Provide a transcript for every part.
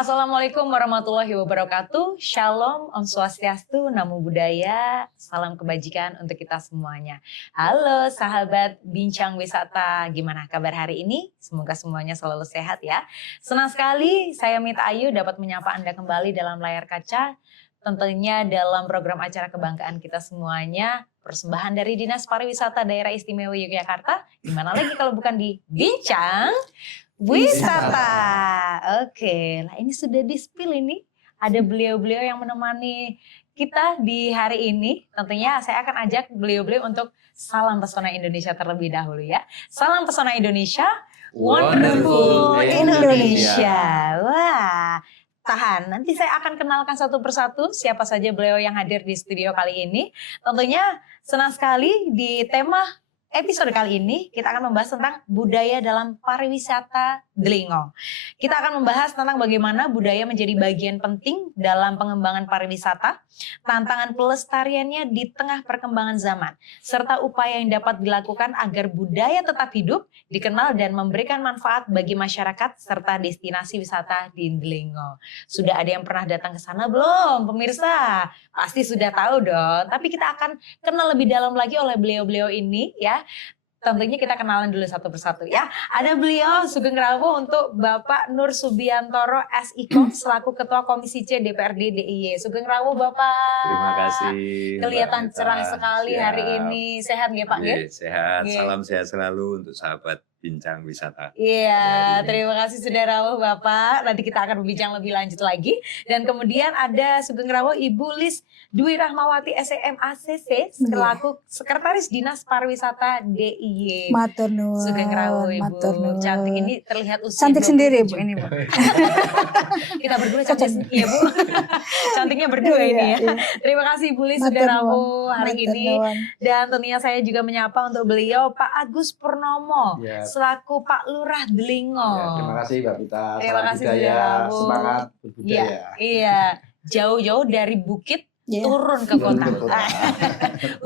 Assalamualaikum warahmatullahi wabarakatuh. Shalom, Om Swastiastu, Namo Buddhaya, salam kebajikan untuk kita semuanya. Halo sahabat Bincang Wisata, gimana kabar hari ini? Semoga semuanya selalu sehat ya. Senang sekali saya Mita Ayu dapat menyapa Anda kembali dalam layar kaca. Tentunya dalam program acara kebanggaan kita semuanya, persembahan dari Dinas Pariwisata Daerah Istimewa Yogyakarta. Gimana lagi kalau bukan di Bincang Wisata. Oke, nah ini sudah di-spill ini. Ada beliau-beliau yang menemani kita di hari ini. Tentunya saya akan ajak beliau-beliau untuk salam pesona Indonesia terlebih dahulu ya. Salam pesona Indonesia, wonderful Indonesia. Wah, tahan. Nanti saya akan kenalkan satu persatu siapa saja beliau yang hadir di studio kali ini. Tentunya senang sekali di tema episode kali ini kita akan membahas tentang budaya dalam pariwisata Delingo. Kita akan membahas tentang bagaimana budaya menjadi bagian penting dalam pengembangan pariwisata, tantangan pelestariannya di tengah perkembangan zaman, serta upaya yang dapat dilakukan agar budaya tetap hidup, dikenal dan memberikan manfaat bagi masyarakat serta destinasi wisata di Delingo. Sudah ada yang pernah datang ke sana belum, pemirsa? Pasti sudah tahu dong. Tapi kita akan kenal lebih dalam lagi oleh beliau-beliau ini ya. Tentunya kita kenalan dulu satu persatu ya. Ada beliau Sugeng Rawo untuk Bapak Nur Subiantoro SIKOM selaku Ketua Komisi C DPRD DIY. Sugeng Rawo Bapak. Terima kasih. Kelihatan cerah sekali hari ini. Sehat nggih Pak nggih? Sehat. Salam sehat selalu untuk sahabat Bincang Wisata. Iya, terima kasih sudah rawuh Bapak. Nanti kita akan berbincang lebih lanjut lagi. Dan kemudian ada Sugeng Rawo Ibu Lis Dwi Rahmawati SEMACC selaku Sekretaris Dinas Pariwisata DIY. Matur nuwun. Sugeng Rawo Ibu. Cantik ini terlihat usia. Cantik sendiri Bu ini Bu. Kita berdua cantik ya Bu. Cantiknya berdua ini ya. Terima kasih Ibu Lis sudah rawuh hari ini. Dan tentunya saya juga menyapa untuk beliau Pak Agus Purnomo. Selaku Pak Lurah Delingo. Ya, terima kasih Mbak Pita. Terima kasih budaya, Bu. semangat berbudaya. Iya. Jauh-jauh dari bukit turun ke kota.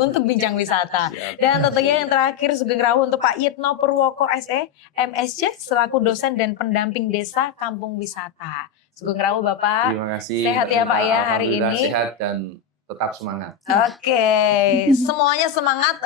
Untuk bincang wisata. Dan tentunya yang terakhir Sugeng Rawo untuk Pak Yitno Purwoko SE MSc selaku dosen dan pendamping desa kampung wisata. Sugeng Rawo Bapak. Terima kasih. Sehat ya Pak ya hari ini. Sehat dan tetap semangat. Oke, semuanya semangat,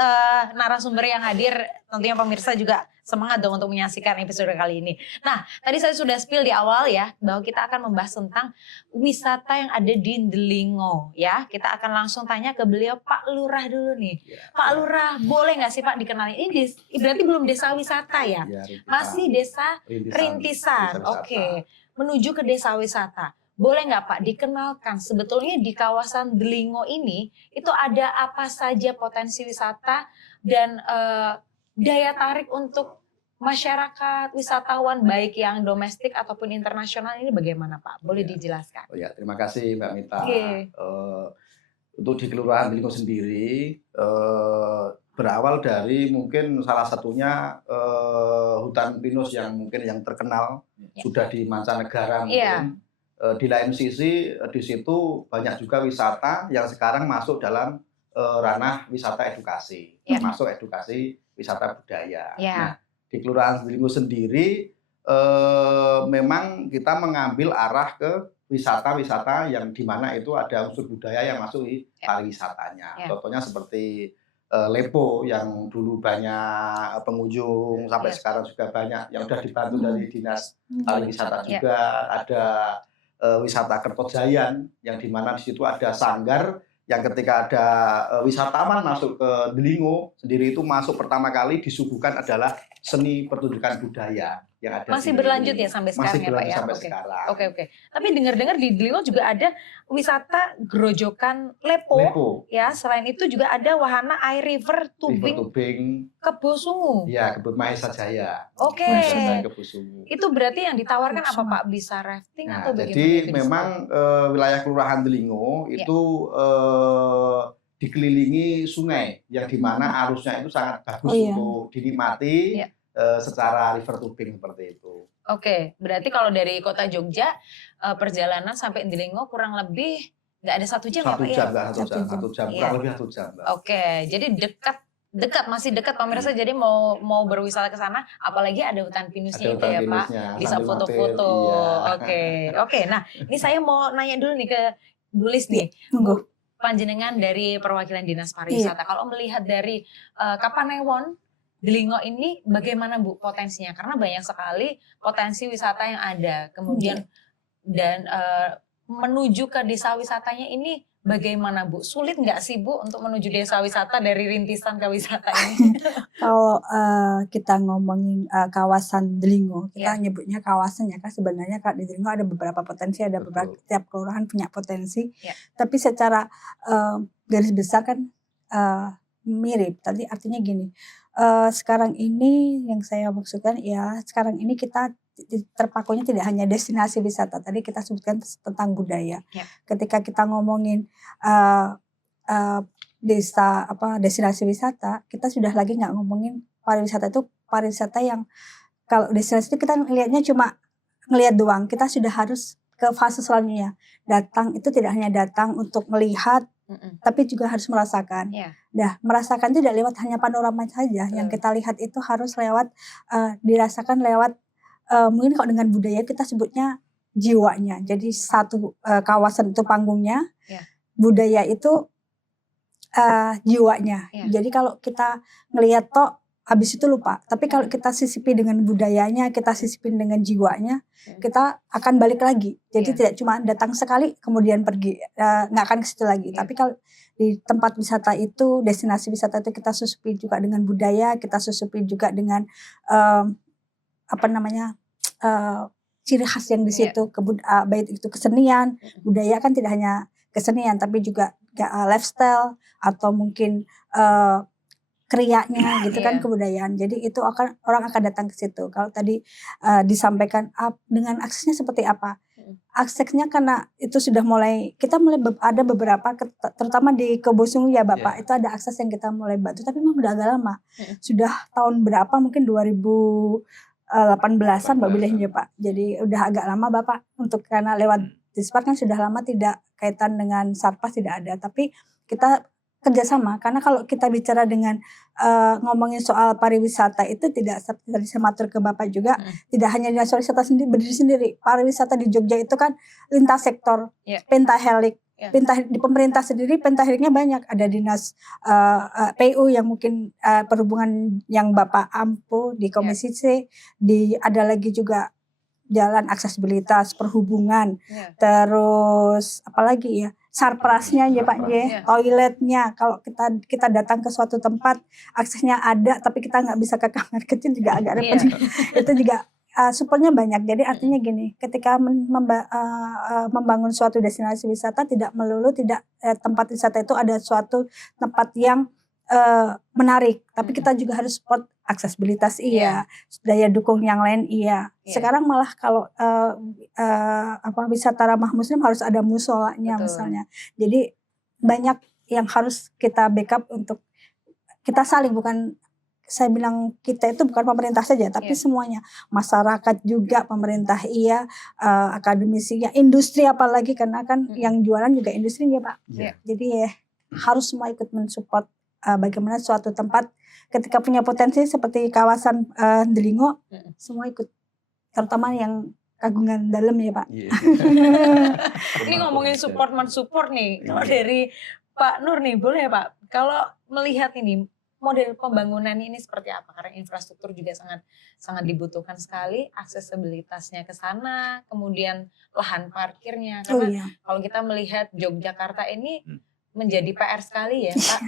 narasumber yang hadir tentunya pemirsa juga semangat dong untuk menyaksikan episode kali ini. Nah, tadi saya sudah spill di awal ya bahwa kita akan membahas tentang wisata yang ada di Delingo ya. Kita akan langsung tanya ke beliau Pak Lurah dulu nih. Pak Lurah, boleh nggak sih Pak dikenalin? Ini berarti belum desa wisata ya? Masih desa rintisan. Oke, menuju ke desa wisata. Boleh nggak Pak dikenalkan sebetulnya di kawasan Delingo ini itu ada apa saja potensi wisata dan daya tarik untuk masyarakat wisatawan baik yang domestik ataupun internasional ini bagaimana Pak? Boleh dijelaskan? Oh ya, terima kasih Mbak Mita. Untuk di Kelurahan Delingo sendiri berawal dari mungkin salah satunya hutan pinus yang mungkin yang terkenal sudah di mancanegara mungkin. Di lain sisi di situ banyak juga wisata yang sekarang masuk dalam ranah wisata edukasi, termasuk edukasi wisata budaya. Nah, di Kelurahan Delingo sendiri memang kita mengambil arah ke wisata-wisata yang di mana itu ada unsur budaya yang masuk di pariwisatanya. Contohnya seperti Lepo yang dulu banyak pengunjung sampai sekarang juga banyak yang sudah dibantu dari Dinas Pariwisata juga ada wisata Kertojayan yang dimana di situ ada sanggar yang ketika ada wisatawan masuk ke Delingo sendiri itu masuk pertama kali disuguhkan adalah seni pertunjukan budaya yang ada. Masih berlanjut ya sampai sekarang ya Pak ya? Sampai sekarang. Oke. Tapi dengar-dengar di Delingo juga ada wisata Grojogan Lepo. Ya, selain itu juga ada wahana air river tubing Kebosungu. Iya, Kebun Mahesa Jaya. Oke. Itu berarti yang ditawarkan apa Pak? Bisa rafting atau bagaimana? Jadi memang wilayah Kelurahan Delingo itu dikelilingi sungai yang dimana arusnya itu sangat bagus untuk dinikmati secara river tubing seperti itu. Oke, berarti kalau dari kota Jogja perjalanan sampai Delingo kurang lebih nggak ada 1 jam ya Pak ya? Satu jam, kurang lebih 1 jam. Oke, jadi dekat Dekat, masih dekat pemirsa. Jadi mau berwisata ke sana, apalagi ada hutan pinusnya Ada itu hutan ya Pak. pinusnya, Bisa sambil foto-foto. mampir, iya. Oke. Nah, ini saya mau nanya dulu nih ke Bu Lis nih. Monggo. Bu, panjenengan dari perwakilan Dinas Pariwisata. Kalau melihat dari Kapanewon, Delingo ini bagaimana Bu potensinya? Karena banyak sekali potensi wisata yang ada. Kemudian dan menuju ke desa wisatanya ini bagaimana Bu? Sulit nggak sih Bu untuk menuju desa wisata dari rintisan ke wisata ini? Kalau kita ngomongin kawasan Delingo, kita nyebutnya kawasan ya kan, sebenarnya di Delingo ada beberapa potensi, ada beberapa, tiap kelurahan punya potensi. Tapi secara garis besar kan mirip. Tadi artinya gini, sekarang ini yang saya maksudkan ya, sekarang ini kita terpakunya tidak hanya destinasi wisata. Tadi kita sebutkan tentang budaya. Ketika kita ngomongin destinasi wisata, kita sudah lagi nggak ngomongin pariwisata. Itu pariwisata yang kalau destinasi itu kita ngelihatnya cuma ngelihat doang. Kita sudah harus ke fase selanjutnya. Datang itu tidak hanya datang untuk melihat, tapi juga harus merasakan. Nah, merasakan tidak lewat hanya panorama saja. Yang kita lihat itu harus lewat dirasakan lewat mungkin kalau dengan budaya kita sebutnya jiwanya. Jadi satu kawasan itu panggungnya, budaya itu jiwanya. Jadi kalau kita ngelihat tok habis itu lupa. Tapi kalau kita sisipi dengan budayanya, kita sisipin dengan jiwanya, kita akan balik lagi. Jadi tidak cuma datang sekali kemudian pergi, nggak akan ke situ lagi. Tapi kalau di tempat wisata itu, destinasi wisata itu kita susupi juga dengan budaya, kita susupi juga dengan ciri khas yang di situ, baik itu kesenian, budaya kan tidak hanya kesenian, tapi juga lifestyle atau mungkin kriaknya gitu kan, kebudayaan. Jadi itu orang akan datang ke situ. Kalau tadi disampaikan dengan aksesnya seperti apa? Aksesnya karena itu sudah kita mulai ada beberapa, terutama di Kebosungu ya Bapak, itu ada akses yang kita mulai bantu, tapi memang udah agak lama. Sudah tahun berapa, mungkin 2018-an Mbak bilangnya Pak. Jadi udah agak lama Bapak, karena lewat Dispar kan sudah lama tidak kaitan dengan Sarpas, tidak ada. Tapi kita kerjasama, karena kalau kita bicara dengan ngomongin soal pariwisata itu tidak seperti tadi saya matur ke Bapak juga, tidak hanya dinas pariwisata berdiri sendiri. Pariwisata di Jogja itu kan lintas sektor, pentahelik. Di pemerintah sendiri pentaheliknya banyak, ada dinas PU yang mungkin perhubungan yang Bapak ampu di Komisi C, ada lagi juga jalan aksesibilitas, perhubungan, terus apalagi ya, sarprasnya ya Pak ya, toiletnya. Kalau kita datang ke suatu tempat, aksesnya ada, tapi kita nggak bisa ke kamar kecil juga agak repot. Itu juga supportnya banyak. Jadi artinya gini, ketika membangun suatu destinasi wisata tidak melulu tempat wisata itu ada suatu tempat yang menarik, tapi kita juga harus support aksesibilitas daya dukung yang lain Sekarang malah kalau wisata ramah muslim harus ada musolanya misalnya. Jadi banyak yang harus kita backup untuk kita saling, bukan saya bilang kita itu bukan pemerintah saja, tapi semuanya, masyarakat juga, pemerintah akademisi industri apalagi, karena kan yang jualan juga industrinya Pak. Jadi harus semua ikut mensupport bagaimana suatu tempat ketika punya potensi seperti kawasan Delingo, semua ikut, terutama yang kagungan dalam ya Pak. Ini ngomongin support mensupport nih, kalau dari Pak Nur nih, boleh ya Pak, kalau melihat ini model pembangunan ini seperti apa? Karena infrastruktur juga sangat dibutuhkan sekali, aksesibilitasnya ke sana, kemudian lahan parkirnya. Karena kalau kita melihat Yogyakarta ini menjadi PR sekali ya Pak,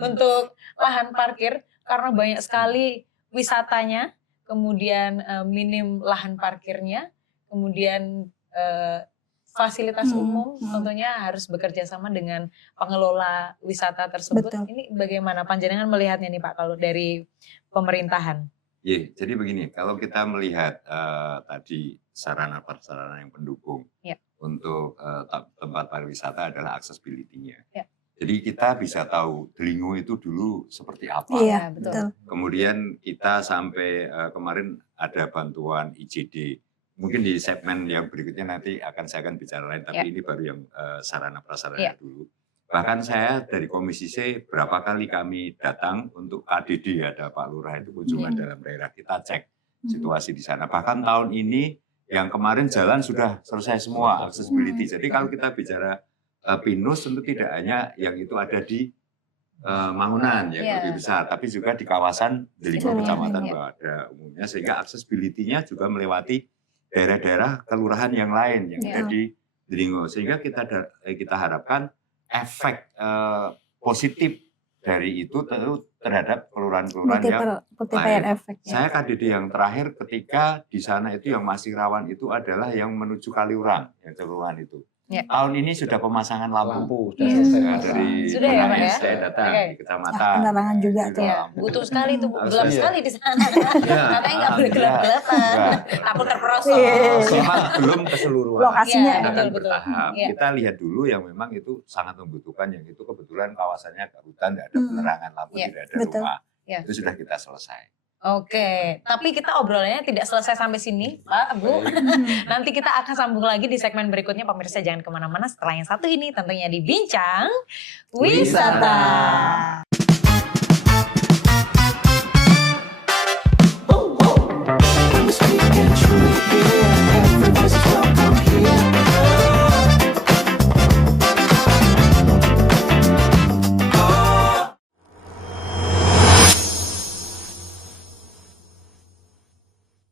untuk lahan parkir, karena banyak sekali wisatanya, kemudian minim lahan parkirnya, kemudian fasilitas umum tentunya harus bekerja sama dengan pengelola wisata tersebut. Ini bagaimana panjenengan melihatnya nih Pak kalau dari pemerintahan? Jadi begini, kalau kita melihat tadi sarana prasarana yang pendukung untuk tempat pariwisata adalah accessibility-nya. Jadi kita bisa tahu Delingo itu dulu seperti apa. Betul. Kemudian kita sampai kemarin ada bantuan IJD. Mungkin di segmen yang berikutnya nanti saya akan bicara lain, tapi ini baru yang sarana prasarana dulu. Bahkan saya dari Komisi C berapa kali kami datang untuk KDD, ada Pak Lurah itu kunjungan dalam daerah, kita cek situasi di sana. Bahkan tahun ini yang kemarin jalan sudah selesai semua accessibility. Jadi kalau kita bicara pinus tentu tidak hanya yang itu ada di Mangunan yang lebih besar, tapi juga di kawasan di 5 kecamatan pada umumnya, sehingga accessibility-nya juga melewati daerah-daerah kelurahan yang lain yang ada di Delingo, sehingga kita harapkan efek positif dari itu tentu terhadap kelurahan-kelurahan yang lain. Saya KDD yang terakhir ketika di sana itu yang masih rawan itu adalah yang menuju Kaliurang, yang kelurahan itu. Tahun ini sudah pemasangan lampu sudah selesai dari sudah ya, Pak, ya? saya datang di kecamatan. Penerangan juga tuh. Butuh sekali tuh, gelap sekali di sana. Katanya nggak boleh gelap-gelapan, takut terperosok. Memang belum keseluruhan. Lokasinya kita kan betul. bertahap. Kita lihat dulu yang memang itu sangat membutuhkan, yang itu kebetulan kawasannya agak hutan, tidak ada penerangan lampu, tidak ada rumah. Itu sudah kita selesai. Oke, tapi kita obrolannya tidak selesai sampai sini, Pak, Bu. Nanti kita akan sambung lagi di segmen berikutnya. Pemirsa jangan kemana-mana, setelah yang satu ini tentunya di Bincang Wisata.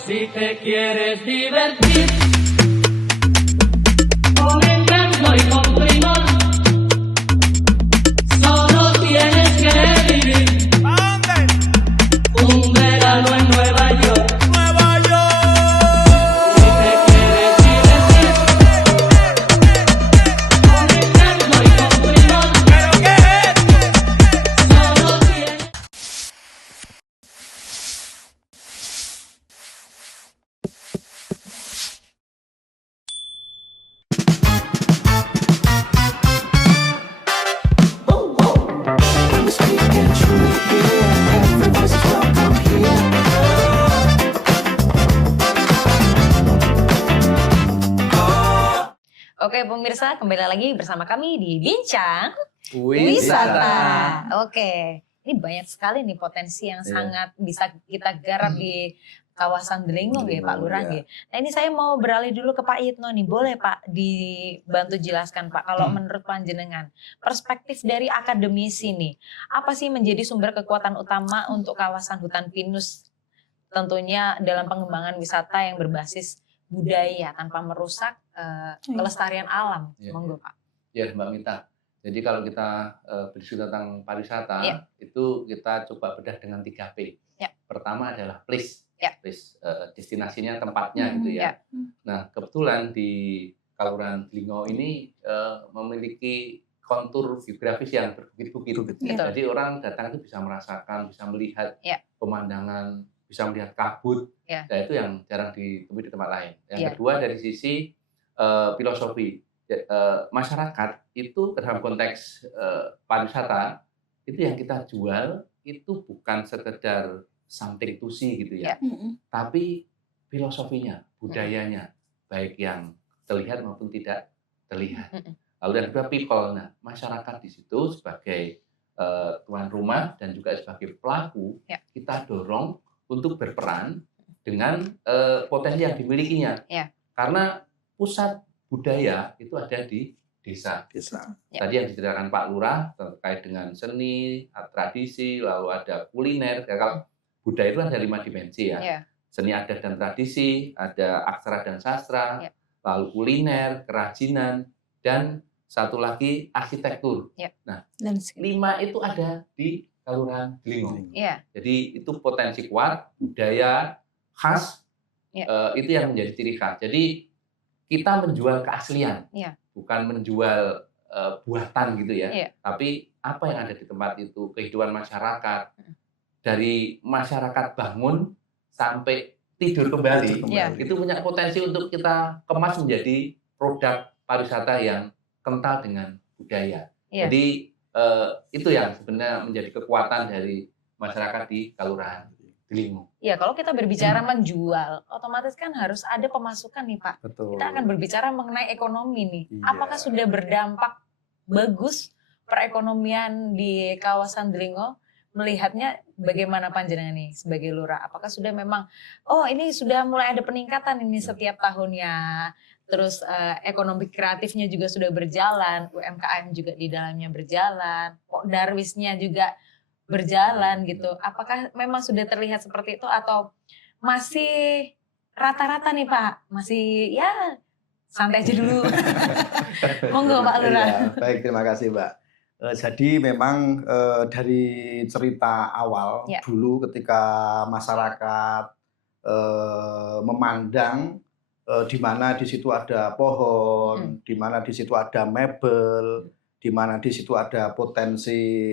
Si te quieres divertir con encanto y con primor, solo tienes que vivir un verano en Nueva York. Si te quieres divertir con encanto y con primor, solo tienes. Oke pemirsa, kembali lagi bersama kami di Bincang Wisata. Oke, ini banyak sekali nih potensi yang sangat bisa kita garap di kawasan Delingo ya Pak Lurah ya. Nah ini saya mau beralih dulu ke Pak Yitno nih, boleh Pak dibantu jelaskan Pak, kalau menurut panjenengan perspektif dari akademisi nih, apa sih menjadi sumber kekuatan utama untuk kawasan hutan pinus tentunya dalam pengembangan wisata yang berbasis budaya tanpa merusak kelestarian alam. Monggo Pak. Ya Mbak Mita. Jadi kalau kita berdiskusi tentang pariwisata, itu kita coba bedah dengan 3P. Pertama adalah place, destinasinya, tempatnya gitu ya. Nah kebetulan di Kelurahan Delingo ini memiliki kontur geografis yang berbukit-bukit. Jadi orang datang itu bisa merasakan, bisa melihat pemandangan, bisa melihat kabut. Nah itu yang jarang ditemui di tempat lain. Yang kedua dari sisi filosofi. Masyarakat itu dalam konteks pariwisata itu yang kita jual itu bukan sekedar something to see gitu ya, tapi filosofinya, budayanya, baik yang terlihat maupun tidak terlihat. Lalu yang kedua people, nah masyarakat di situ sebagai tuan rumah dan juga sebagai pelaku kita dorong untuk berperan dengan potensi yang dimilikinya, karena pusat budaya itu ada di desa. Tadi yang diceritakan Pak Lurah terkait dengan seni, tradisi, lalu ada kuliner. Kalau budaya itu ada 5 dimensi ya. Seni adat dan tradisi, ada aksara dan sastra, lalu kuliner, kerajinan, dan satu lagi arsitektur. Nah, 5 itu ada di Kelurahan Delingo. Jadi itu potensi kuat, budaya khas, itu yang menjadi ciri khas. Jadi kita menjual keaslian, bukan menjual buatan gitu ya. Tapi apa yang ada di tempat itu, kehidupan masyarakat, dari masyarakat bangun sampai tidur kembali, itu punya potensi untuk kita kemas menjadi produk pariwisata yang kental dengan budaya. Jadi itu yang sebenarnya menjadi kekuatan dari masyarakat di Kelurahan Delingo. Ya, kalau kita berbicara menjual, otomatis kan harus ada pemasukan nih Pak. Betul. Kita akan berbicara mengenai ekonomi nih. Apakah sudah berdampak bagus perekonomian di kawasan Delingo melihatnya bagaimana panjenengan nih sebagai lurah? Apakah sudah memang ini sudah mulai ada peningkatan ini setiap tahunnya? Terus ekonomi kreatifnya juga sudah berjalan, UMKM juga di dalamnya berjalan, Darwisnya juga berjalan gitu. Apakah memang sudah terlihat seperti itu atau masih rata-rata nih Pak? Masih ya santai aja dulu. Monggo Pak Lurah. Ya, baik, terima kasih Mbak. Jadi memang dari cerita awal Ya. dulu ketika masyarakat memandang di mana di situ ada pohon, di mana di situ ada mebel, di mana di situ ada potensi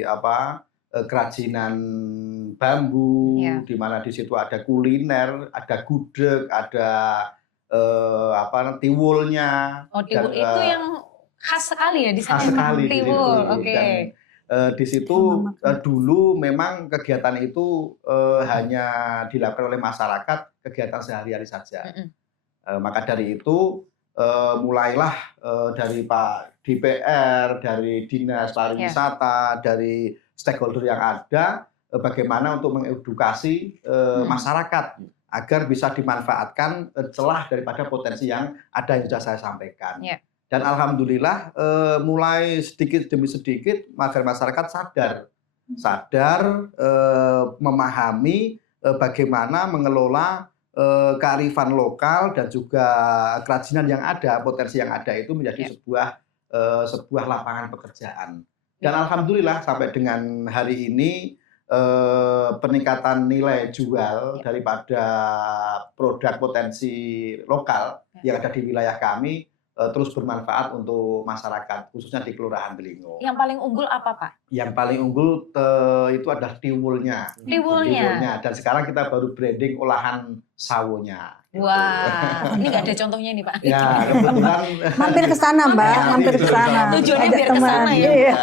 kerajinan bambu, Ya. di mana di situ ada kuliner, ada gudeg, ada tiwulnya. Tiwul Dan, itu yang khas sekali ya di sana. khas sekali di situ. Tiwul, oke. Dan di situ dulu memang kegiatan itu hanya dilakukan oleh masyarakat, kegiatan sehari-hari saja. Maka dari itu mulailah dari Pak DPR, dari Dinas Pariwisata, dari stakeholder yang ada, bagaimana untuk mengedukasi masyarakat agar bisa dimanfaatkan celah daripada potensi yang ada yang sudah saya sampaikan. Yeah. Dan alhamdulillah mulai sedikit demi sedikit masyarakat sadar memahami bagaimana mengelola kearifan lokal dan juga kerajinan yang ada, potensi yang ada itu menjadi sebuah lapangan pekerjaan. Dan alhamdulillah sampai dengan hari ini peningkatan nilai jual daripada produk potensi lokal yang ada di wilayah kami terus bermanfaat untuk masyarakat, khususnya di Kelurahan Delingo. Yang paling unggul apa Pak? Yang paling unggul itu adalah tiwulnya. Tiwulnya. Dan sekarang kita baru branding olahan sawonya. Wah, ini nggak ada contohnya nih Pak. Ya, kebetulan mampir ke sana Mbak, mampir ke sana. Tujuannya Ajak biar ke teman. sana ya. Iya.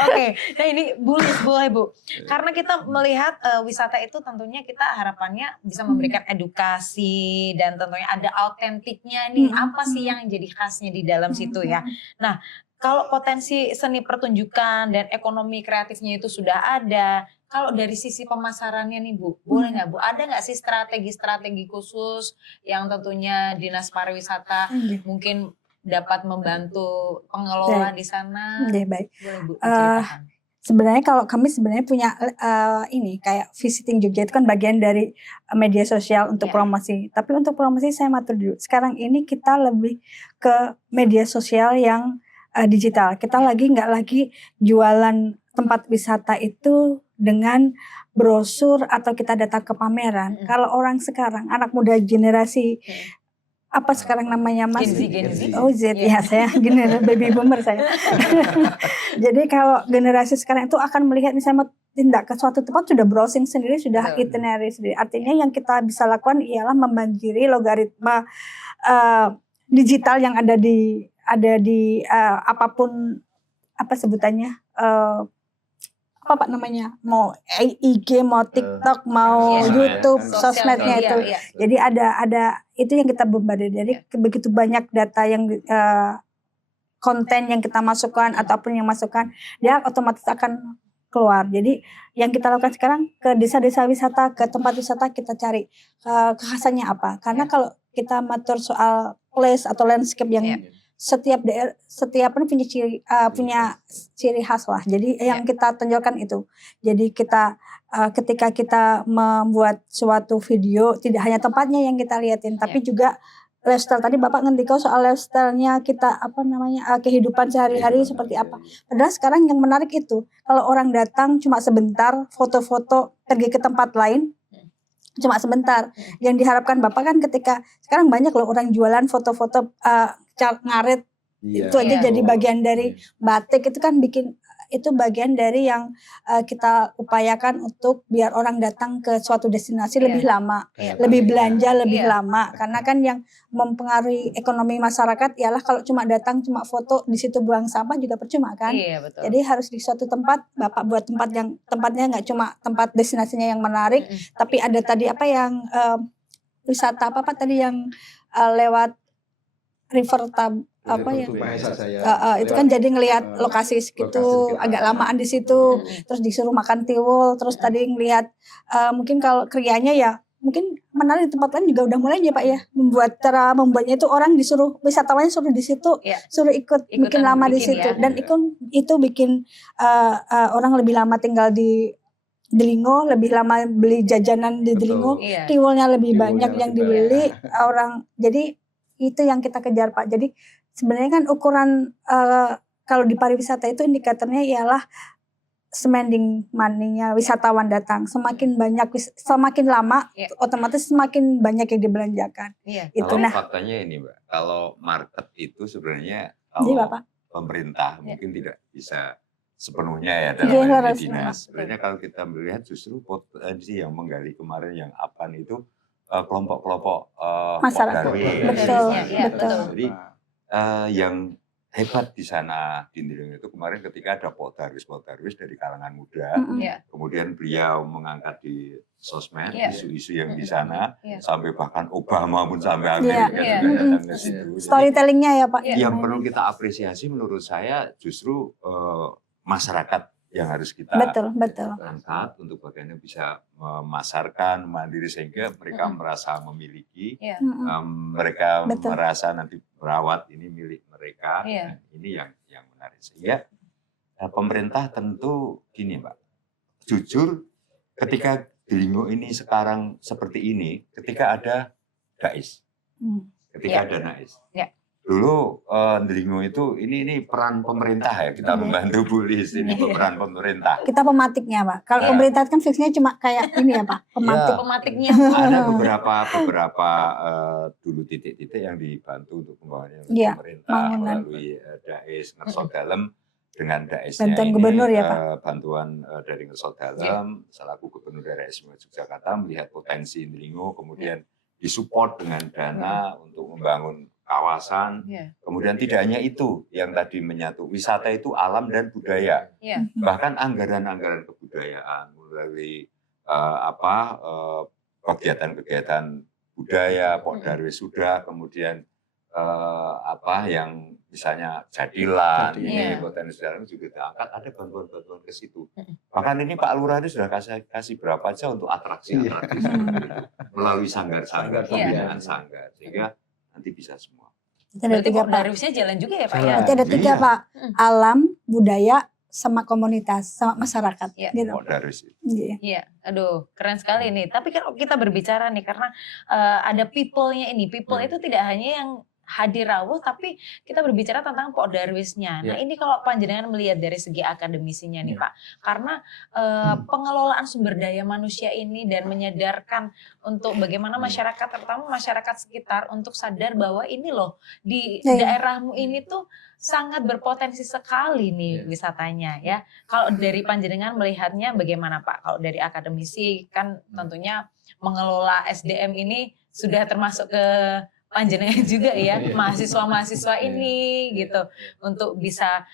Oke, nah ini boleh Bu. Karena kita melihat wisata itu tentunya kita harapannya bisa memberikan edukasi dan tentunya ada autentiknya nih. Apa sih yang jadi khasnya di dalam situ ya. Nah, kalau potensi seni pertunjukan dan ekonomi kreatifnya itu sudah ada, kalau dari sisi pemasarannya nih Bu, boleh nggak Bu? Ada nggak sih strategi-strategi khusus yang tentunya Dinas Pariwisata mungkin dapat membantu pengelola di sana? Baik. Boleh Bu diceritakan. Sebenarnya kalau kami punya ini kayak visiting Jogja itu kan bagian dari media sosial untuk promosi. Tapi untuk promosi saya matur dulu. Sekarang ini kita lebih ke media sosial yang digital. Kita nggak lagi jualan tempat wisata itu dengan brosur atau kita datang ke pameran. Kalau orang sekarang, anak muda generasi apa sekarang namanya Mas? Gen Z. Oh Z ya, saya generasi baby boomer saya. Jadi kalau generasi sekarang itu akan melihat misalnya mau tindak ke suatu tempat sudah browsing sendiri, sudah itinerary sendiri. Artinya yang kita bisa lakukan ialah membanjiri logaritma digital yang ada di apapun apa sebutannya. Apa Pak namanya, mau IG, mau TikTok, mau YouTube, sosmednya itu. Jadi ada itu yang kita bombardir. Jadi begitu banyak data yang konten yang kita masukkan ataupun yang masukkan, dia otomatis akan keluar. Jadi yang kita lakukan sekarang ke desa-desa wisata, ke tempat wisata kita cari kekhasannya apa. Karena kalau kita matur soal place atau landscape yang setiap daerah, punya ciri khas lah. Jadi yang kita tonjolkan itu. Jadi kita ketika kita membuat suatu video tidak hanya tempatnya yang kita liatin, tapi juga lifestyle. Tadi Bapak ngendiko soal lifestyle-nya kita kehidupan sehari-hari seperti apa. Padahal sekarang yang menarik itu kalau orang datang cuma sebentar, foto-foto, pergi ke tempat lain cuma sebentar. Yang diharapkan Bapak kan ketika sekarang banyak loh orang jualan foto-foto ngarit, itu aja jadi bagian dari batik, itu kan itu bagian dari yang kita upayakan untuk biar orang datang ke suatu destinasi lebih lama, lebih belanja lebih lama, karena kan yang mempengaruhi ekonomi masyarakat ialah kalau cuma datang cuma foto di situ buang sampah juga percuma kan. Betul. Jadi harus di suatu tempat Bapak buat tempatnya nggak cuma tempat destinasinya yang menarik, tapi ada tadi wisata apa tadi yang lewat river apa ya? Mahesa Jaya. Itu kan jadi ngelihat lokasi lokasi segitu sekitar. agak lamaan di situ, terus disuruh makan tiwul, terus tadi ngelihat mungkin kalau krianya ya mungkin menarik di tempat lain juga udah mulai ya Pak ya, cara membuatnya itu orang disuruh, wisatawannya suruh di situ, Iya. suruh ikut Ikutan bikin lama di bikin situ, ya. dan itu bikin orang lebih lama tinggal di Delingo, lebih lama beli jajanan di Delingo, Iya. tiwulnya lebih Tiwulnya banyak yang lebih dibeli orang. Jadi itu yang kita kejar Pak. Jadi sebenarnya kan ukuran kalau di pariwisata itu indikatornya ialah spending money-nya wisatawan datang. Semakin banyak, semakin lama, Iya. otomatis semakin banyak yang dibelanjakan. Iya. Itu Kalau nah, faktanya ini Mbak, kalau market itu sebenarnya jadi kalau Bapak. pemerintah Ya. mungkin tidak bisa sepenuhnya ya Iya, dalam hal ini harus, dinas. Sebenarnya kalau kita melihat justru potensi yang menggali kemarin yang APAN itu kelompok-kelompok Masyarakat. Darwis. Betul, Iya, betul. Jadi yang hebat di sana di Delingo itu kemarin ketika ada Pak Darwis dari kalangan muda, Mm-mm. Iya. kemudian beliau mengangkat di sosmed Iya. isu-isu yang di sana, Iya. sampai bahkan Obama pun sampai Iya. Amerika Iya. juga datang ke Iya. situ. Jadi, Storytelling-nya ya Pak. Iya. yang perlu kita apresiasi menurut saya justru masyarakat yang harus kita Betul, betul. angkat untuk bagaimana bisa memasarkan mandiri sehingga mereka merasa memiliki, Iya. mereka Betul. merasa nanti perawat ini milik mereka. Iya. Nah, ini yang menarik sehingga pemerintah tentu gini Mbak, jujur ketika Delingo ini sekarang seperti ini, ketika ada DAIS, ketika Iya. ada NAIS. Iya. Dulu Delingo itu ini peran pemerintah ya, kita membantu polisi, ini peran pemerintah. Kita pematiknya Pak. Kalau Iya. pemerintah kan fixnya cuma kayak ini ya Pak, pematik. Pematiknya. Ada beberapa dulu titik-titik yang dibantu untuk pembangunan Iya, pemerintah bangunan. melalui DAIS Ngersot Dalem dengan DAIS-nya Bantuan ini, gubernur ya, Pak? bantuan dari Ngersot Dalem selaku gubernur daerah istimewa Yogyakarta melihat potensi Delingo, kemudian disupport dengan dana untuk membangun kawasan. Iya. Kemudian tidak hanya itu yang tadi menyatu, wisata itu alam dan budaya. Iya. Bahkan anggaran-anggaran kebudayaan melalui kegiatan-kegiatan budaya, Pak Darwis sudah, kemudian yang misalnya jadilan, ini Iya. potensi dalam juga diangkat, ada bantuan-bantuan ke situ. Bahkan ini Pak Lurah ini sudah kasih berapa aja untuk atraksi-atraksi seperti itu. Melalui sanggar-sanggar, Iya. pembinaan sanggar, sehingga nanti bisa semua. Ada Berarti tiga Pak Pak. Darwisnya jalan juga ya Pak ya? Jalan. Berarti ada tiga Iya. Pak. Alam, budaya, sama komunitas, sama masyarakat. Iya. Gitu. Pak Darwis itu. Iya. Iya, aduh keren sekali nih. Tapi kalau kita berbicara nih karena ada people-nya ini, people itu tidak hanya yang hadir rawuh, tapi kita berbicara tentang Pak Darwisnya. Nah ini kalau panjenengan melihat dari segi akademisinya nih Pak, karena pengelolaan sumber daya manusia ini dan menyadarkan untuk bagaimana masyarakat, terutama masyarakat sekitar untuk sadar bahwa ini loh di daerahmu ini tuh sangat berpotensi sekali nih wisatanya ya. Kalau dari panjenengan melihatnya bagaimana Pak? Kalau dari akademisi kan tentunya mengelola SDM ini sudah termasuk ke panjenengan juga ya, mahasiswa-mahasiswa ini gitu, untuk bisa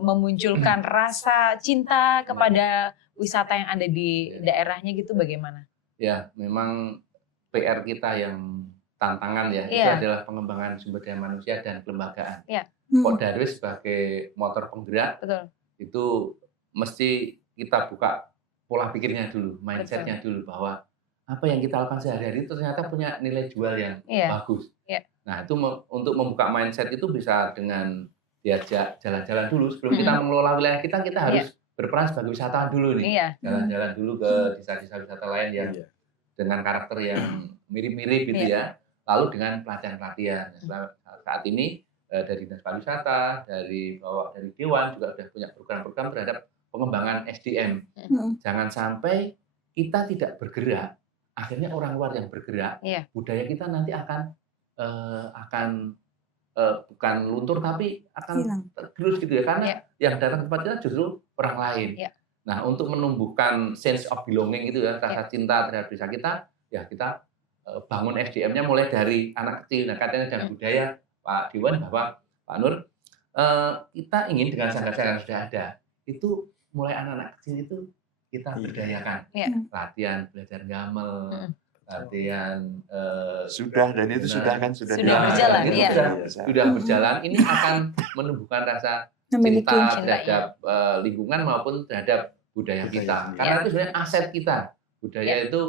memunculkan rasa cinta kepada wisata yang ada di daerahnya gitu, bagaimana? Ya, memang PR kita yang tantangan ya, itu Iya. adalah pengembangan sumber daya manusia dan kelembagaan. Iya. Pak Darwis sebagai motor penggerak Betul. itu mesti kita buka pola pikirnya dulu, mindsetnya dulu, bahwa apa yang kita lakukan sehari-hari itu ternyata punya nilai jual yang bagus. Iya. Nah itu untuk membuka mindset itu bisa dengan diajak jalan-jalan dulu sebelum kita mengelola wilayah kita harus berperan sebagai wisatawan dulu nih. Iya. Jalan-jalan dulu ke desa-desa wisata lain yang dengan karakter yang mirip-mirip gitu ya. Lalu dengan pelatihan-pelatihan. Saat ini dari Dinas Pariwisata, dari Dewan juga sudah punya program-program terhadap pengembangan SDM. Jangan sampai kita tidak bergerak, akhirnya orang luar yang bergerak, budaya kita nanti akan bukan luntur tapi akan tergerus gitu ya, karena yang datang ke tempat kita justru orang lain. Nah, untuk menumbuhkan sense of belonging itu ya, rasa cinta terhadap desa kita, ya kita bangun SDM-nya mulai dari anak kecil. Nah, katanya dan budaya Pak Dewan bahwa Pak Nur, kita ingin dengan sanggar-sanggar yang sudah ada, itu mulai anak-anak kecil itu kita berdayakan, latihan, belajar gamel, latihan Sudah, dan itu sudah kan sudah Sudah berjalan, itu iya. sudah berjalan. Ini akan menumbuhkan rasa Memiliki cinta cintanya. terhadap lingkungan maupun terhadap budaya kita. sendiri. Karena itu sebenarnya aset kita. Budaya Ya. itu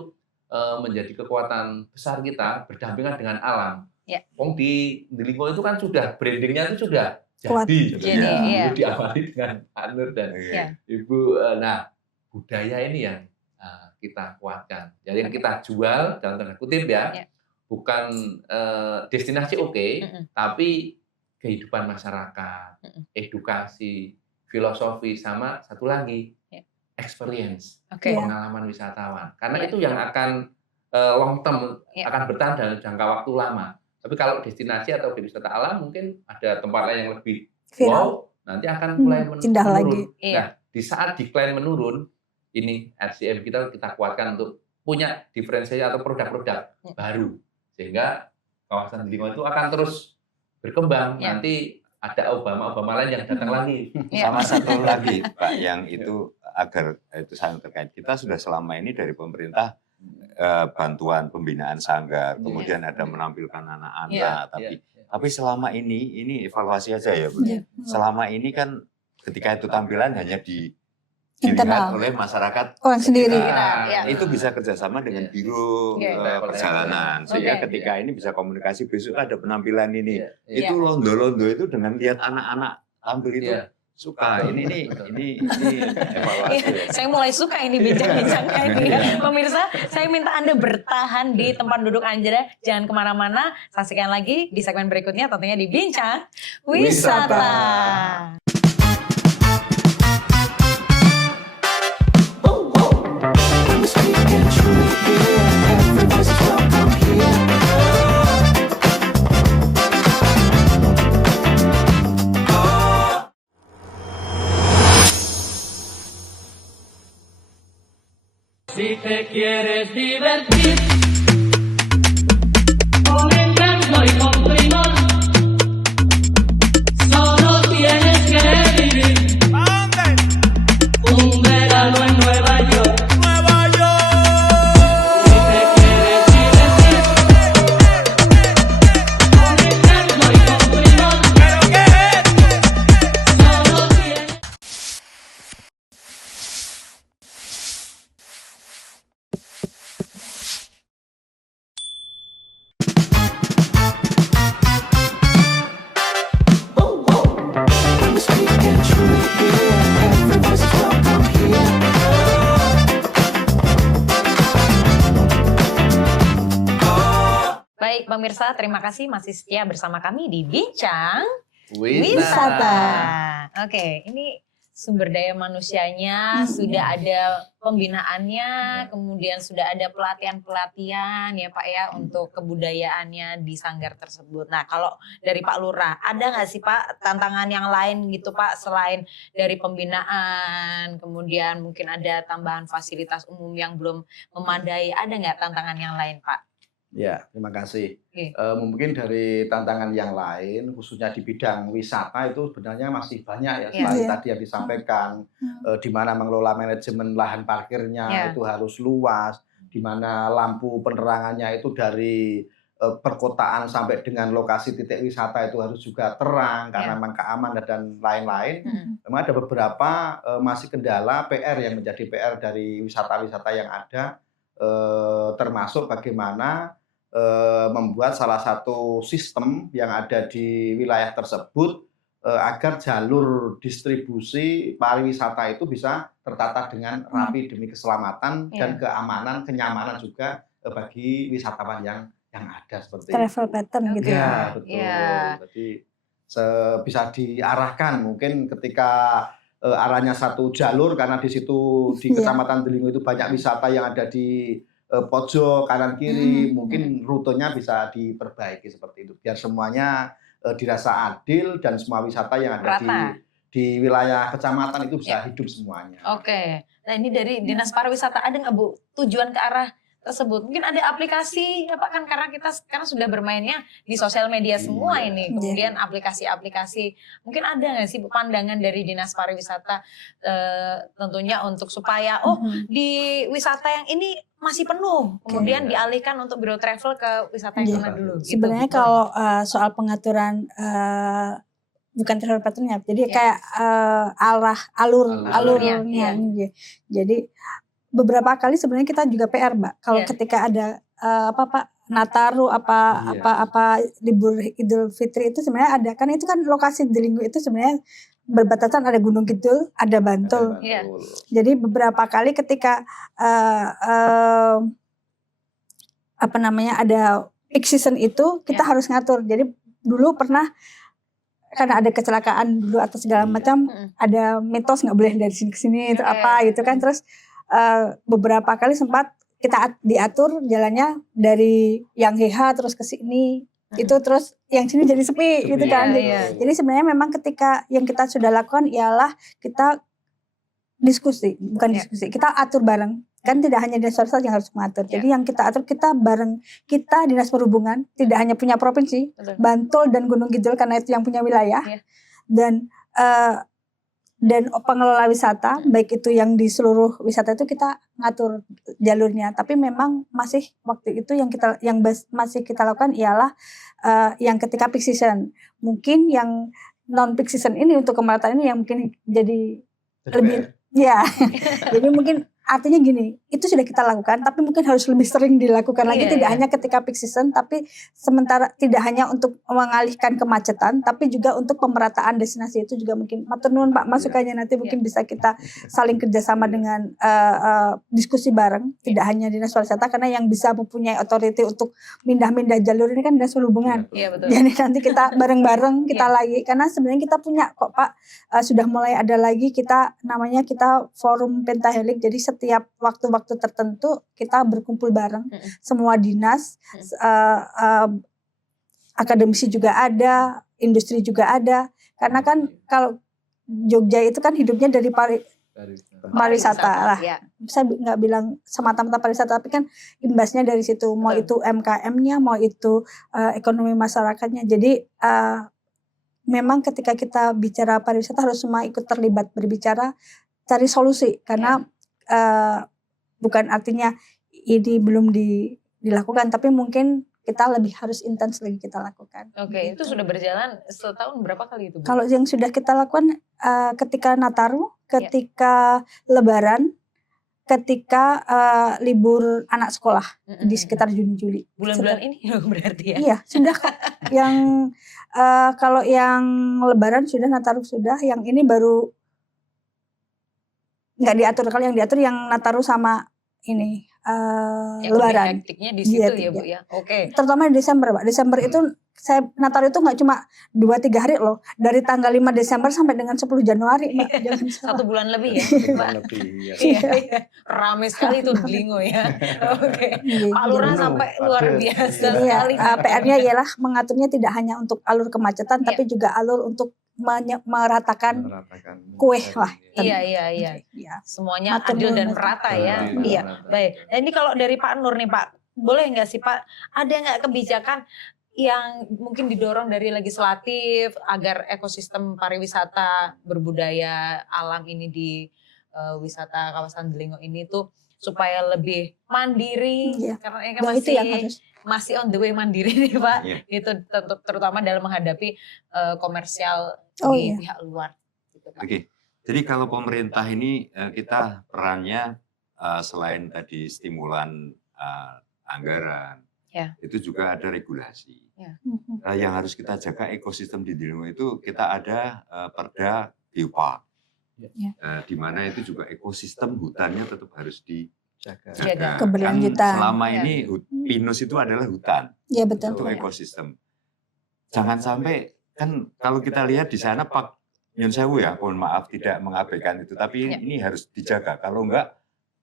menjadi kekuatan besar kita berdampingan dengan alam. Ya. Wong di lingkungan itu kan sudah brandingnya itu sudah Kuat. jadi. Jadi, iya. Itu diawali dengan Pak Nur dan Iya. Ibu. Nah, budaya ini yang kita kuatkan. Jadi yang kita jual dalam tanda kutip ya, Ya. bukan destinasi oke, Mm-mm. tapi kehidupan masyarakat, edukasi, filosofi, sama satu lagi Ya. experience, Oke. Iya. pengalaman wisatawan. Karena Ya. itu yang akan long term, Ya. akan bertahan dalam jangka waktu lama. Tapi kalau destinasi atau wisata alam mungkin ada tempat lain yang lebih viral. wow, nanti akan mulai Pindah menurun. lagi. Iya. Nah, di saat decline menurun, ini RCM kita kuatkan untuk punya diferensiasi atau produk-produk baru, sehingga kawasan lingkungan itu akan terus berkembang. Ya. Nanti ada Obama lain yang datang lagi. Ya. Sama satu lagi Pak, yang itu agar itu sangat terkait. Kita sudah selama ini dari pemerintah bantuan pembinaan sanggar, kemudian ada menampilkan anak-anak, tapi selama ini evaluasi aja ya Bu. Iya. Selama ini kan ketika itu tampilan hanya dilihat Internal. oleh masyarakat Orang sendiri. Nah, ya. itu bisa kerjasama dengan biro Oke. perjalanan sehingga Oke. ketika ini bisa komunikasi, besok ada penampilan ini Iya. itu londo-londo itu dengan lihat anak-anak tampil itu Iya. suka ini evaluasi ya. Saya mulai suka ini bincang-bincangnya ini ya. Pemirsa, saya minta Anda bertahan di tempat duduk Anda. Jangan kemana-mana. Saksikan lagi di segmen berikutnya tentunya di Bincang Wisata. Si te quieres divertir con encanto y con primor, solo tienes que vivir un verano en Nueva York. Si te quieres divertir con encanto y con primor, solo tienes. Baik, pemirsa, terima kasih masih setia bersama kami di Bincang Wisata. Wisata. Oke, ini sumber daya manusianya sudah ada pembinaannya, kemudian sudah ada pelatihan-pelatihan ya Pak ya untuk kebudayaannya di sanggar tersebut. Nah, kalau dari Pak Lurah, ada nggak sih Pak tantangan yang lain gitu Pak selain dari pembinaan, kemudian mungkin ada tambahan fasilitas umum yang belum memadai, ada nggak tantangan yang lain Pak? Ya, terima kasih. Oke. Mungkin dari tantangan yang lain, khususnya di bidang wisata itu sebenarnya masih banyak ya. Iya. Selain Iya. tadi yang disampaikan, di mana mengelola manajemen lahan parkirnya Iya. itu harus luas, di mana lampu penerangannya itu dari perkotaan sampai dengan lokasi titik wisata itu harus juga terang karena Iya. memang keamanan dan lain-lain. Memang ada beberapa masih kendala PR yang menjadi PR dari wisata-wisata yang ada, termasuk bagaimana membuat salah satu sistem yang ada di wilayah tersebut agar jalur distribusi pariwisata itu bisa tertata dengan rapi demi keselamatan dan keamanan, kenyamanan juga bagi wisatawan yang ada seperti itu. Travel pattern gitu ya. Ya, betul. Iya. Jadi bisa diarahkan mungkin ketika arahnya satu jalur karena di situ di Iya. Kecamatan Delingo itu banyak wisata yang ada di pojok kanan kiri, mungkin rutenya bisa diperbaiki seperti itu biar semuanya dirasa adil dan semua wisata yang ada Rata. di wilayah kecamatan itu bisa hidup semuanya. Oke, nah ini dari Dinas Pariwisata ada nggak Bu tujuan ke arah tersebut. Mungkin ada aplikasi apa kan, karena kita sekarang sudah bermainnya di sosial media semua Iya. ini. Kemudian aplikasi-aplikasi, mungkin ada nggak sih pandangan dari Dinas Pariwisata tentunya untuk supaya di wisata yang ini masih penuh, kemudian dialihkan untuk biro travel ke wisata yang mana dulu. Gitu. Sebenarnya kalau soal pengaturan bukan travel pattern-nya, jadi kayak alurnya. Iya. Jadi beberapa kali sebenarnya kita juga PR, Mbak. Kalau ketika ada Nataru apa libur Idul Fitri itu sebenarnya ada, kan itu kan lokasi di Linggo itu sebenarnya berbatasan, ada Gunung Kidul, ada Bantul. Iya. Jadi beberapa kali ketika ada peak season itu kita harus ngatur. Jadi dulu pernah karena ada kecelakaan dulu atau segala macam, ada mitos nggak boleh dari sini ke sini itu apa gitu kan. Terus beberapa kali sempat kita diatur jalannya dari yang HH terus ke sini itu, terus yang sini jadi sepi gitu kan. Jadi sebenarnya memang ketika yang kita sudah lakukan ialah kita kita atur bareng. Kan tidak hanya Dinas Pariwisata yang harus mengatur. Jadi yang kita atur, kita bareng, kita Dinas Perhubungan tidak hanya punya provinsi, Bantul dan Gunung Kidul karena itu yang punya wilayah, dan pengelola wisata, baik itu yang di seluruh wisata itu kita ngatur jalurnya. Tapi memang masih waktu itu yang masih kita lakukan ialah yang ketika peak season. Mungkin yang non peak season ini untuk kemarathon ini yang mungkin jadi lebih jadi mungkin artinya gini, itu sudah kita lakukan, tapi mungkin harus lebih sering dilakukan lagi, tidak hanya ketika peak season, tapi sementara tidak hanya untuk mengalihkan kemacetan, tapi juga untuk pemerataan destinasi itu juga mungkin. Matur nuwun Pak masukannya, nanti mungkin bisa kita saling kerjasama dengan diskusi bareng, tidak hanya Dinas Pariwisata, karena yang bisa mempunyai otoriti untuk mindah-mindah jalur ini kan Dinas Perhubungan. Jadi nanti kita bareng-bareng kita lagi, karena sebenarnya kita punya kok Pak, sudah mulai ada lagi kita namanya forum pentahelik. Jadi setiap waktu-waktu tertentu kita berkumpul bareng, semua dinas, akademisi juga ada, industri juga ada, karena kan kalau Jogja itu kan hidupnya dari pariwisata lah. Saya nggak bilang semata-mata pariwisata, tapi kan imbasnya dari situ, mau itu UMKM-nya, mau itu ekonomi masyarakatnya. Jadi memang ketika kita bicara pariwisata harus semua ikut terlibat, berbicara, cari solusi, karena bukan artinya ini belum dilakukan, tapi mungkin kita lebih harus intens lagi kita lakukan. Oke, itu sudah berjalan setahun berapa kali itu, Bu? Kalau yang sudah kita lakukan ketika Nataru, ketika Lebaran, ketika libur anak sekolah di sekitar Juni-Juli. Bulan-bulan ini berarti ya? Iya, sudah kok. Yang kalau yang Lebaran sudah, Nataru sudah, yang ini baru nggak diatur. Kalau yang diatur yang Nataru sama ini Lebaran. Hektiknya di situ ya Bu ya. Oke. Terutama di Desember Pak. Desember itu Nataru itu nggak cuma 2-3 hari loh. Dari tanggal 5 Desember sampai dengan 10 Januari Mbak. Jangan salah. 1 bulan lebih ya Mbak. Iya. Ramai sekali tuh di Linggo ya. Oke. Pak Lurah sampai luar biasa sekali. PR-nya ialah mengaturnya tidak hanya untuk alur kemacetan, tapi juga alur untuk meratakan kue lah. Iya. Semuanya adil dan merata ya. Iya. Baik. Nah, ini kalau dari Pak Nur nih Pak, boleh nggak sih Pak, ada nggak kebijakan yang mungkin didorong dari legislatif agar ekosistem pariwisata berbudaya alam ini di wisata kawasan Delingo ini tuh supaya lebih mandiri, karena kan masih on the way mandiri nih Pak. Itu terutama dalam menghadapi komersial di pihak luar. Gitu, Pak. Oke, jadi kalau pemerintah ini kita perannya selain tadi stimulan anggaran, itu juga ada regulasi. Yang harus kita jaga ekosistem di Delingo itu, kita ada Perda Geopark, di mana itu juga ekosistem hutannya tetap harus dijaga. Keberlanjutan. Selama ini pinus itu adalah hutan, untuk ekosistem. Jangan sampai, kan kalau kita lihat di sana Pak Nyun Sewu ya, mohon maaf tidak mengabaikan itu, tapi ini harus dijaga. Kalau enggak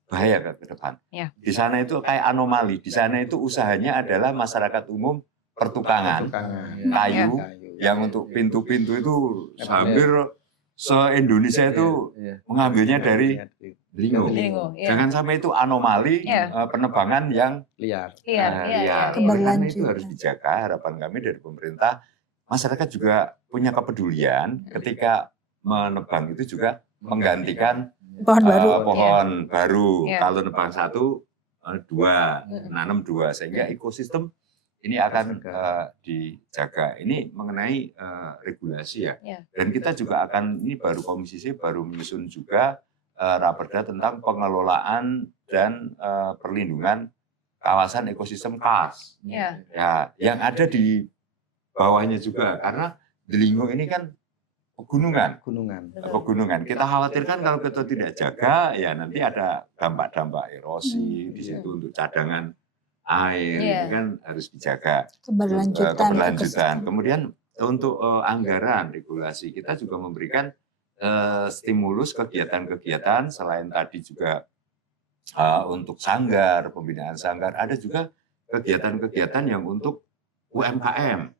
bahaya ke depan. Di sana itu kayak anomali. Di sana itu usahanya adalah masyarakat umum pertukangan kayu yang untuk pintu-pintu itu hampir se-Indonesia itu mengambilnya dari Delingo. Delingo, iya. Jangan sampai itu anomali Iya. penebangan yang liar. Iya, liar. iya. Oleh karena Keberlanjutan. itu harus dijaga. Harapan kami dari pemerintah, masyarakat juga punya kepedulian ketika menebang itu juga menggantikan Pohon baru. pohon baru. Iya. Kalau nebang satu, dua, nanam dua, sehingga ekosistem ini akan dijaga. Ini mengenai regulasi ya. Iya. Dan kita juga akan, ini baru Komisi C baru menyusun juga raperda tentang pengelolaan dan perlindungan kawasan ekosistem KAS. Iya. Ya, yang ada di bawahnya juga, karena Delingo ini kan pegunungan. Pegunungan. Kita khawatirkan kalau kita tidak jaga, ya nanti ada dampak-dampak erosi di situ untuk cadangan air, Iya. itu kan harus dijaga. Keberlanjutan. Kemudian untuk anggaran regulasi, kita juga memberikan stimulus kegiatan-kegiatan selain tadi juga untuk sanggar, pembinaan sanggar, ada juga kegiatan-kegiatan yang untuk UMKM.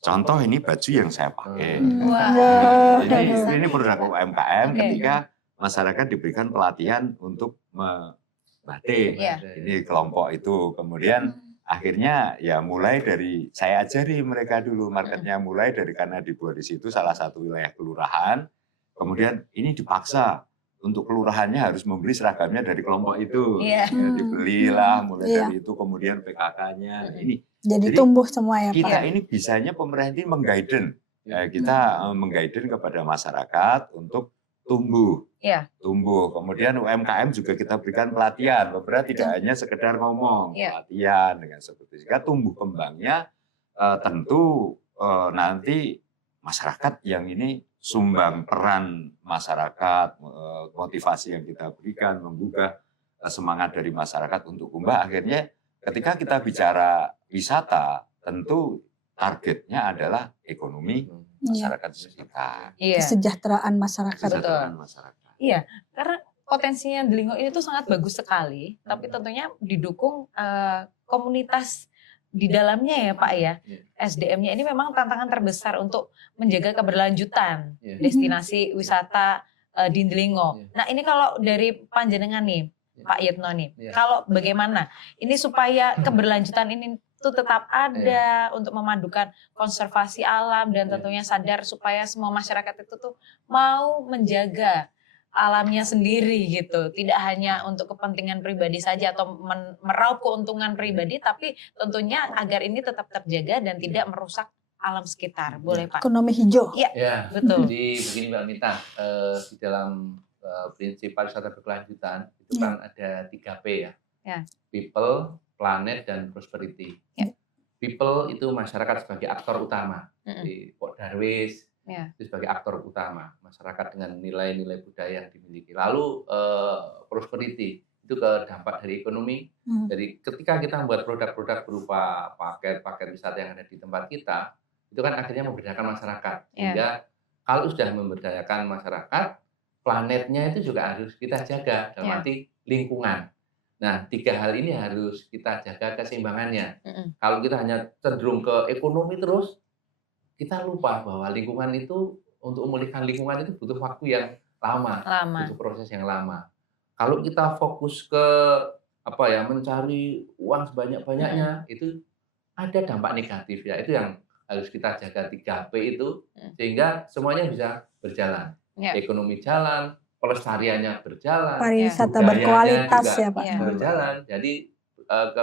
Contoh ini baju yang saya pakai. Wah. Ini produk UMKM Oke. ketika masyarakat diberikan pelatihan untuk membatik. Iya. Ini kelompok itu. Kemudian akhirnya ya mulai dari saya ajari mereka dulu marketnya, mulai dari karena dibuat di situ salah satu wilayah kelurahan. Kemudian ini dipaksa untuk kelurahannya harus membeli seragamnya dari kelompok itu. Iya. Ya, dibelilah mulai Iya. dari itu, kemudian PKK-nya. Ini Jadi Jadi, tumbuh semua ya kita Pak. ini bisanya pemerintah ini mengguiden. Kita mengguiden kepada masyarakat untuk tumbuh. Iya. Tumbuh. Kemudian UMKM juga kita berikan pelatihan. Beberapa tidak hanya sekedar ngomong, Iya. pelatihan dengan seperti sehingga tumbuh kembangnya tentu nanti masyarakat yang ini sumbang peran masyarakat, motivasi yang kita berikan, menggugah semangat dari masyarakat untuk tumbuh. Akhirnya ketika kita bicara wisata, tentu targetnya adalah ekonomi masyarakat sekitar. Iya. Kesejahteraan masyarakat. Kesejahteraan masyarakat. Iya, karena potensinya Delingo ini tuh sangat bagus sekali, tapi tentunya didukung komunitas di dalamnya ya Pak ya. SDM-nya ini memang tantangan terbesar untuk menjaga keberlanjutan destinasi wisata di Delingo. Nah ini kalau dari panjenengan nih, Pak Yitno nih, kalau bagaimana ini supaya keberlanjutan ini tuh tetap ada untuk memadukan konservasi alam dan tentunya sadar supaya semua masyarakat itu tuh mau menjaga alamnya sendiri gitu, tidak hanya untuk kepentingan pribadi saja atau meraup keuntungan pribadi, tapi tentunya agar ini tetap terjaga dan tidak merusak alam sekitar. Boleh Pak? Ekonomi hijau. Iya, Ya, betul. jadi begini Mbak Mita, di dalam prinsip pariwisata berkelanjutan itu kan ada 3P ya. Ya. People, planet, dan prosperity. Ya. People itu masyarakat sebagai aktor utama. Mm-mm. Di Pok Darwis Ya. itu sebagai aktor utama, masyarakat dengan nilai-nilai budaya yang dimiliki. Lalu prosperity itu ke dampak dari ekonomi. Jadi ketika kita membuat produk-produk berupa paket-paket wisata yang ada di tempat kita, itu kan akhirnya memberdayakan masyarakat. Sehingga kalau sudah memberdayakan masyarakat, planetnya itu juga harus kita jaga, dalam arti lingkungan. Nah, 3 hal ini harus kita jaga keseimbangannya. Kalau kita hanya cenderung ke ekonomi terus, kita lupa bahwa lingkungan itu, untuk memulihkan lingkungan itu butuh waktu yang lama. Butuh proses yang lama. Kalau kita fokus ke mencari uang sebanyak-banyaknya, itu ada dampak negatif ya. Itu yang harus kita jaga 3P itu, sehingga semuanya bisa berjalan. Ekonomi jalan, pelestariannya berjalan, Pariwisata budayanya berkualitas juga ya Pak. berjalan. Jadi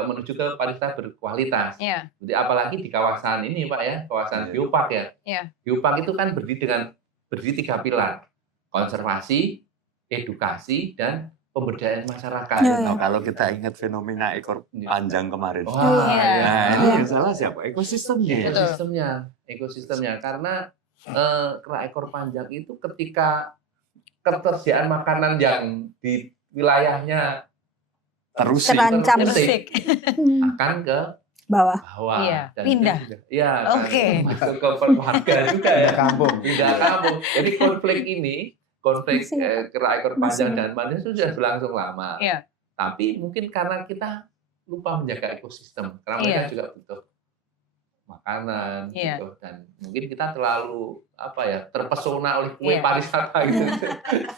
menuju ke pariwisata berkualitas. Jadi apalagi di kawasan ini Pak ya, kawasan Geopark ya. Geopark itu kan berdiri 3 pilar: konservasi, edukasi, dan pemberdayaan masyarakat. Nah, kalau kita ingat fenomena ekor panjang kemarin, Iya. ini yang salah siapa? Ekosistemnya. Ekosistemnya. Karena kera ekor panjang itu ketika ketersediaan makanan yang di wilayahnya Terancam. akan ke Bawah. bawah. Dan Pindah. Iya. Oke. Masuk ke warga juga ya. Pindah kampung. Jadi konflik kera ekor panjang dan manusia itu sudah berlangsung lama. Iya. Tapi mungkin karena kita lupa menjaga ekosistem, karena mereka juga butuh makanan Iya. gitu, dan mungkin kita terlalu terpesona oleh kue Iya. pariwisata gitu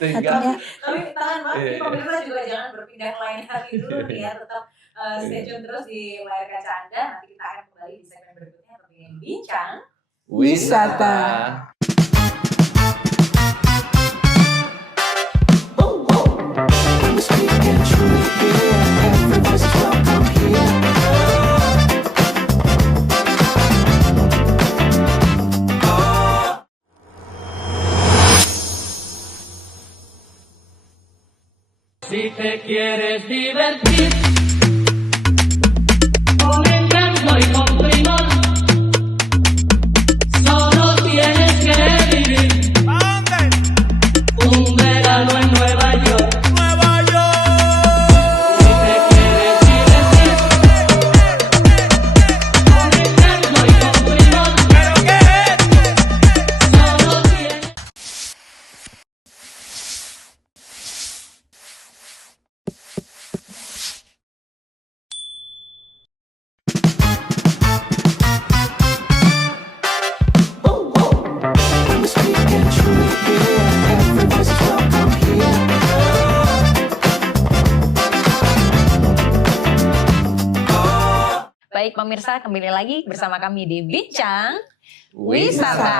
sehingga Tapi tahan banget, Iya, nih iya. pemirsa juga jangan berpindah ke lain hati dulu nih ya, tetap stay tune terus di layar kaca Anda. Nanti kita akan kembali di segmen berikutnya untuk ingin bincang Wisata. Si te quieres divertir con encanto y con primor, solo tienes que vivir un verano en Nueva York. Si te quieres divertir con encanto y con primor, solo tienes Baik pemirsa, kembali lagi bersama kami di Bincang wisata. Wisata.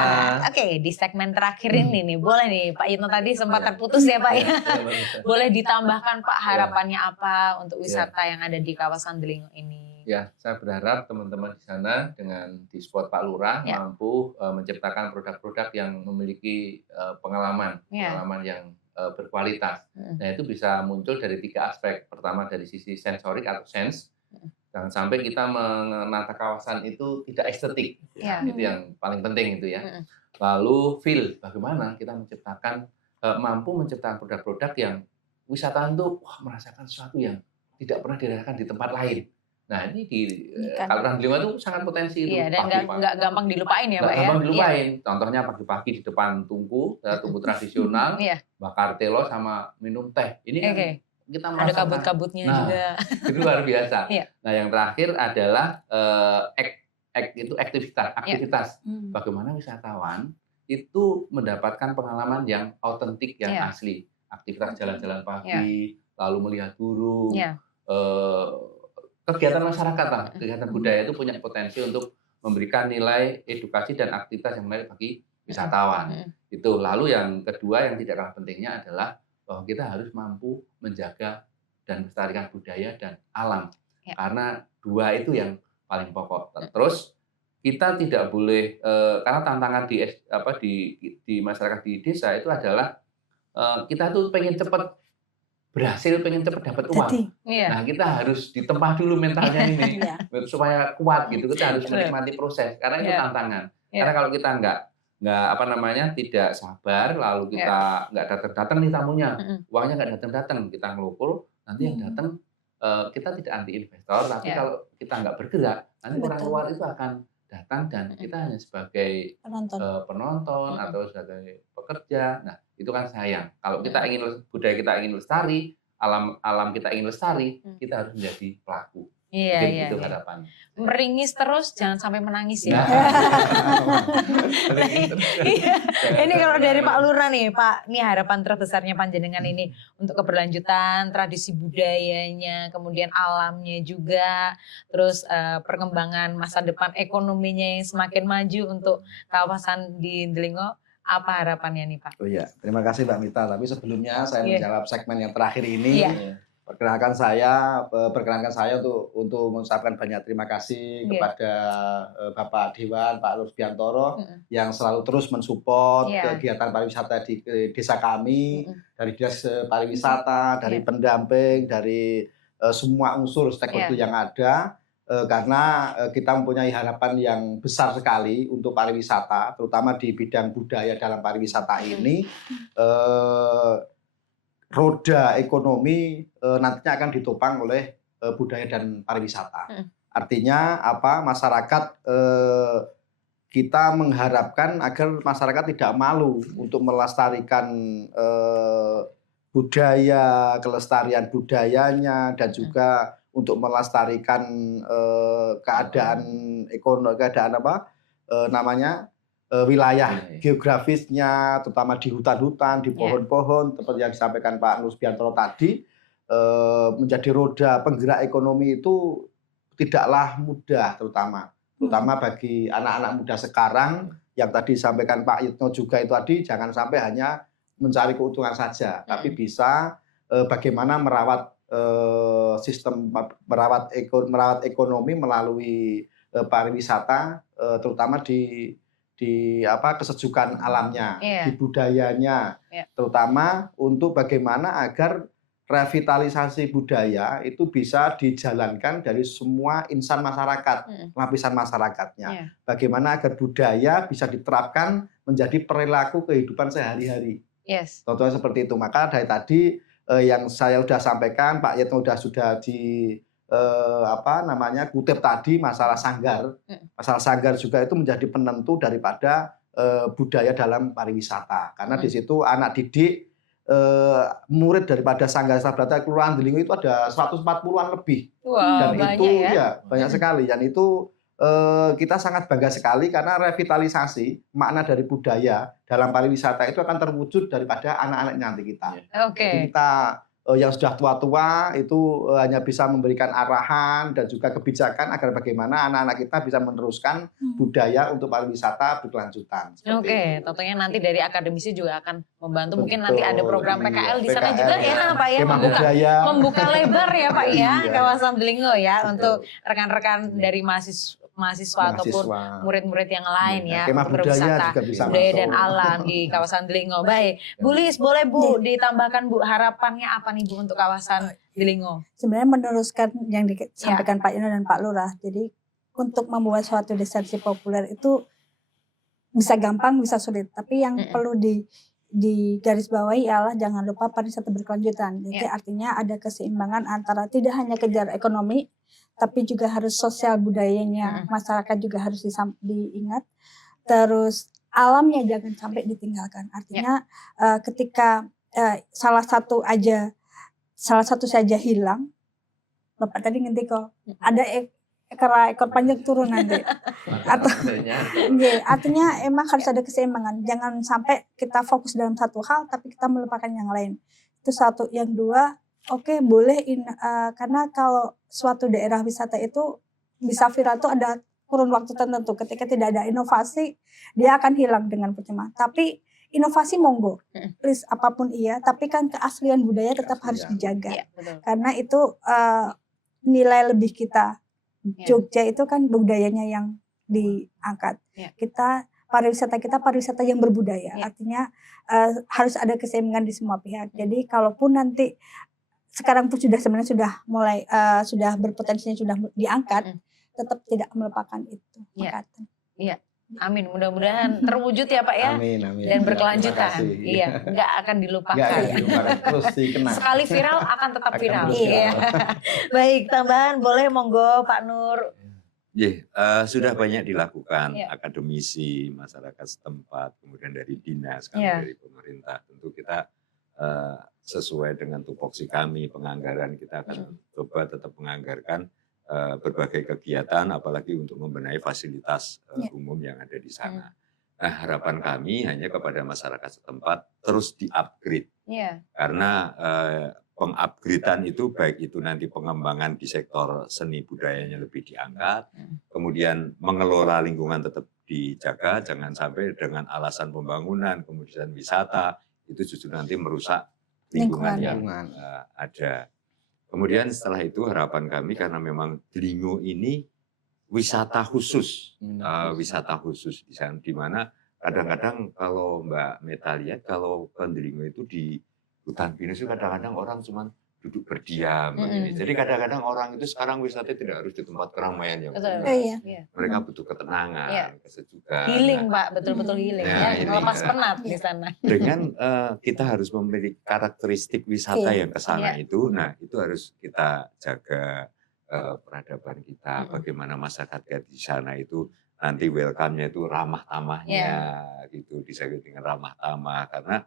Oke, di segmen terakhir ini nih, boleh nih Pak Yitno tadi sempat terputus ya Pak ya. Boleh ditambahkan Pak harapannya apa untuk wisata yang ada di kawasan Delingo ini? Ya, saya berharap teman-teman di sana dengan di spot Pak Lurah Ya. mampu menciptakan produk-produk yang memiliki pengalaman Ya. yang berkualitas. Nah, itu bisa muncul dari 3 aspek. Pertama dari sisi sensorik atau sense. Jangan sampai kita menata kawasan itu tidak estetik. Ya. Itu yang paling penting itu ya. Mm-mm. Lalu feel, bagaimana kita mampu menciptakan produk-produk yang wisatawan tuh merasakan sesuatu yang tidak pernah dirasakan di tempat lain. Nah, ini di Kan. Kaluran Delingo itu sangat potensi itu. Iya, dan Pagi-pagi. nggak gampang dilupain ya Nggak Pak ya. gampang Iya. dilupain. Contohnya pagi-pagi di depan tungku tradisional, Iya. bakar telo sama minum teh. Ini kan Oke. kita Ada merasakan kabut-kabutnya Nah. juga. itu luar biasa. Iya. Nah, yang terakhir adalah aktivitas. Hmm. Bagaimana wisatawan itu mendapatkan pengalaman yang autentik, yang Iya. asli. Aktivitas jalan-jalan pagi, lalu melihat burung, Iya. kegiatan masyarakat lah, kegiatan budaya itu punya potensi untuk memberikan nilai edukasi dan aktivitas yang menarik bagi wisatawan. Mm-mm. Itu. Lalu yang kedua yang tidak kalah pentingnya adalah bahwa kita harus mampu menjaga dan melestarikan budaya dan alam. Ya. Karena 2 itu yang paling pokok. Terus kita tidak boleh karena tantangan di masyarakat di desa itu adalah kita tuh pengen cepat berhasil, pengen cepat dapat uang. Jadi, Iya. Nah, kita harus ditempa dulu mentalnya ini ya. supaya kuat gitu. Kita harus Betul. menikmati proses karena itu Iya. tantangan. Iya. Karena kalau kita tidak sabar, lalu kita nggak datang-datang nih tamunya, Mm-mm. uangnya nggak datang-datang, kita ngelupur, nanti yang datang kita tidak anti investor, tapi Iya. kalau kita nggak bergerak, nanti orang Betul. luar itu akan datang dan kita hanya sebagai Penonton. penonton Mm-mm. atau sebagai pekerja. Nah, itu kan sayang. Kalau kita ingin budaya kita ingin lestari, alam kita ingin lestari, kita harus menjadi pelaku. Iya, Mungkin iya. itu Iya. harapan. Meringis terus, jangan sampai menangis ya. Nah. Iya. Ini kalau dari Pak Lurah nih, Pak, ini harapan terbesarnya panjenengan ini untuk keberlanjutan tradisi budayanya, kemudian alamnya juga, terus perkembangan masa depan ekonominya yang semakin maju untuk kawasan di Delingo. Apa harapannya nih Pak? Oh iya, terima kasih Mbak Mita. Tapi sebelumnya saya Iya. menjawab segmen yang terakhir ini. Iya. Perkenalkan saya untuk mengucapkan banyak terima kasih Iya. kepada Bapak Dewan, Pak Lurbiantoro Mm-mm. yang selalu terus mensupport Iya. kegiatan pariwisata di desa kami, Mm-mm. dari dinas pariwisata, dari Iya. pendamping, dari semua unsur stakeholder Iya. yang ada. Karena kita mempunyai harapan yang besar sekali untuk pariwisata, terutama di bidang budaya dalam pariwisata ini. Roda ekonomi nantinya akan ditopang oleh budaya dan pariwisata. Artinya apa? Masyarakat kita mengharapkan agar masyarakat tidak malu untuk melestarikan budaya, kelestarian budayanya, dan juga untuk melestarikan keadaan wilayah geografisnya, terutama di hutan-hutan, di pohon-pohon, seperti yang disampaikan Pak Nusbiantoro tadi, menjadi roda penggerak ekonomi itu tidaklah mudah, terutama bagi anak-anak muda sekarang yang tadi disampaikan Pak Yitno juga itu tadi, jangan sampai hanya mencari keuntungan saja, tapi bisa bagaimana merawat merawat ekonomi melalui pariwisata, terutama di kesejukan alamnya, di budayanya, terutama untuk bagaimana agar revitalisasi budaya itu bisa dijalankan dari semua insan masyarakat, lapisan masyarakatnya. Bagaimana agar budaya bisa diterapkan menjadi perilaku kehidupan sehari-hari. Contohnya seperti itu. Maka dari tadi yang saya sudah sampaikan, Pak Yitno sudah kutip tadi masalah sanggar. Masalah sanggar juga itu menjadi penentu daripada budaya dalam pariwisata. Karena di situ anak didik, murid daripada Sanggar Sahabrata Kelurahan Delingo itu ada 140-an lebih. Dan itu banyak sekali. Dan itu kita sangat bangga sekali karena revitalisasi makna dari budaya dalam pariwisata itu akan terwujud daripada anak-anak nanti kita. Jadi kita yang sudah tua-tua itu hanya bisa memberikan arahan dan juga kebijakan agar bagaimana anak-anak kita bisa meneruskan budaya untuk pariwisata berkelanjutan. Tentunya nanti dari akademisi juga akan membantu. Mungkin nanti ada program PKL di sana juga ya Pak ya, membuka lebar ya Pak ya kawasan Delingo ya untuk rekan-rekan dari mahasiswa ataupun murid-murid yang lain ya untuk berwisata budaya dan alam di kawasan Delingo. Baik, Bu Lis, boleh Bu ditambahkan Bu harapannya apa nih Bu untuk kawasan Delingo? Sebenarnya meneruskan yang disampaikan Pak Yitno dan Pak Lurah. Jadi untuk membuat suatu destinasi populer itu bisa gampang, bisa sulit. Tapi yang perlu digarisbawahi ialah jangan lupa pariwisata berkelanjutan. Jadi artinya ada keseimbangan antara tidak hanya kejar ekonomi, tapi juga harus sosial budayanya, masyarakat juga harus diingat. Terus alamnya jangan sampai ditinggalkan. Artinya ketika salah satu saja hilang, Bapak tadi ngerti kok ada ekor panjang turun nanti. Artinya emang harus ada keseimbangan. Jangan sampai kita fokus dalam satu hal tapi kita melupakan yang lain. Itu satu. Yang dua, boleh karena kalau suatu daerah wisata itu bisa viral itu ada kurun waktu tertentu. Ketika tidak ada inovasi, dia akan hilang dengan percuma. Tapi inovasi monggo, please apapun iya. Tapi kan keaslian budaya tetap harus dijaga. Karena itu nilai lebih kita. Jogja itu kan budayanya yang diangkat. Kita pariwisata yang berbudaya. Artinya harus ada keseimbangan di semua pihak. Jadi kalaupun nanti sekarang pun sebenarnya sudah mulai sudah berpotensinya sudah diangkat, tetap tidak melupakan itu. Amin, mudah-mudahan terwujud ya Pak ya. Amin. Dan berkelanjutan. Nggak akan dilupakan. Terus dikenang. Sekali viral akan tetap viral. Baik, tambahan boleh monggo Pak Nur. Sudah banyak dilakukan akademisi, masyarakat setempat, kemudian dari dinas, dari pemerintah. Tentu kita sesuai dengan tupoksi kami, penganggaran kita akan coba tetap menganggarkan berbagai kegiatan, apalagi untuk membenahi fasilitas umum yang ada di sana. Nah, harapan kami hanya kepada masyarakat setempat terus di-upgrade. Karena pengupgradean itu baik itu nanti pengembangan di sektor seni budayanya lebih diangkat, kemudian mengelola lingkungan tetap dijaga, jangan sampai dengan alasan pembangunan, kemudian wisata, itu justru nanti merusak lingkungan yang ada. Kemudian setelah itu harapan kami karena memang Delingo ini wisata khusus di sana, di mana kadang-kadang kalau Mbak Meta lihat kalau ke Delingo itu di hutan pinus itu kadang-kadang orang cuma duduk berdiam. Jadi kadang-kadang orang itu sekarang wisata tidak harus di tempat keramaian yang mereka butuh ketenangan, kesejukan. Healing Pak, betul-betul healing melepas penat di sana. Dengan kita harus memiliki karakteristik wisata yang ke sana itu, nah itu harus kita jaga peradaban kita, bagaimana masyarakat di sana itu nanti welcome-nya itu ramah tamahnya gitu, dijaga dengan ramah tamah karena